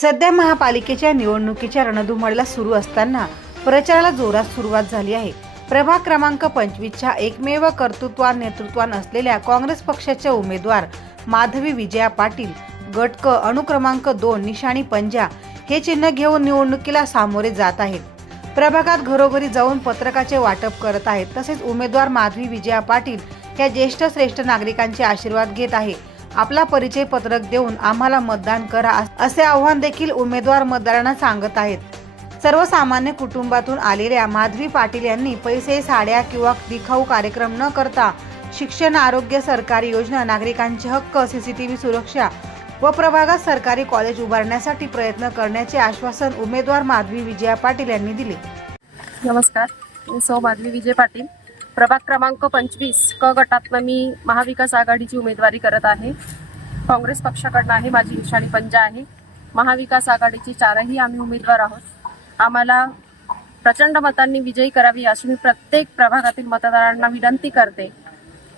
सध्या महापालिकेच्या निवडणुकीच्या रणधुमाळीला सुरू असताना प्रचाराला जोरात सुरुवात झाली आहे. प्रभाग क्रमांक पंचवीसच्या एकमेव कर्तृत्वान नेतृत्वान असलेल्या काँग्रेस पक्षाच्या उमेदवार माधवी विजया पाटील गट क दोन निशाणी पंजा हे चिन्ह घेऊन निवडणुकीला सामोरे जात आहेत. प्रभागात घरोघरी जाऊन पत्रकाचे वाटप करत आहेत. तसेच उमेदवार माधवी विजया पाटील या ज्येष्ठ श्रेष्ठ नागरिकांचे आशीर्वाद घेत आहे. आपला परिचय पत्रक देऊन आम्हाला मतदान करा असे आव्हान देखील उमेदवार मतदारांना सांगत आहेत. सर्वसामान्य कुटुंबातून आलेल्या माधवी पाटील यांनी पैसे साड्या किंवा दिखाऊ कार्यक्रम न करता शिक्षण आरोग्य सरकारी योजना नागरिकांचे हक्क सीसीटीव्ही सुरक्षा व प्रभागात सरकारी कॉलेज उभारण्यासाठी प्रयत्न करण्याचे आश्वासन उमेदवार माधवी विजया पाटील यांनी दिले. नमस्कार सौ माधवी विजय पाटील. प्रभाग क्रमांक पंचवीस क गटातनं मी महाविकास आघाडीची उमेदवारी करत आहे. काँग्रेस पक्षाकडनं आहे माझी निशाणी पंजा आहे. महाविकास आघाडीचे चारही आम्ही उमेदवार आहोत. आम्हाला प्रचंड मतांनी विजयी करावी अशी मी प्रत्येक प्रभागातील मतदारांना विनंती करते.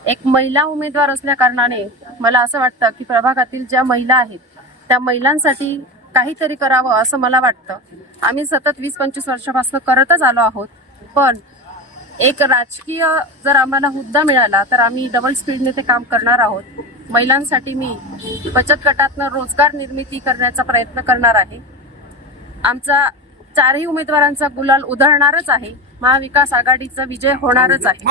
एक महिला उमेदवार असल्या कारणाने मला असं वाटतं की प्रभागातील ज्या महिला आहेत त्या महिलांसाठी काहीतरी करावं असं मला वाटतं. आम्ही सतत वीस पंचवीस वर्षापासून करतच आलो आहोत पण एक राजकीय जर आम्हाला हुद्दा मिळाला तर आम्ही डबल स्पीडने ते काम करणार आहोत. महिलांसाठी मी बचत गटातनं रोजगार निर्मिती करण्याचा प्रयत्न करणार आहे. आमचा चारही उमेदवारांचा गुलाल उधळणारच आहे. महाविकास आघाडीचा विजय होणारच आहे.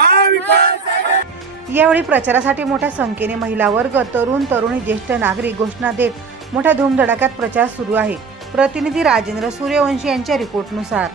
यावेळी प्रचारासाठी मोठ्या संख्येने महिला वर्ग तरुण तरुणी ज्येष्ठ नागरिक घोषणा देत मोठ्या धूमधडाक्यात प्रचार सुरू आहे. प्रतिनिधी राजेंद्र सूर्यवंशी यांच्या रिपोर्टनुसार.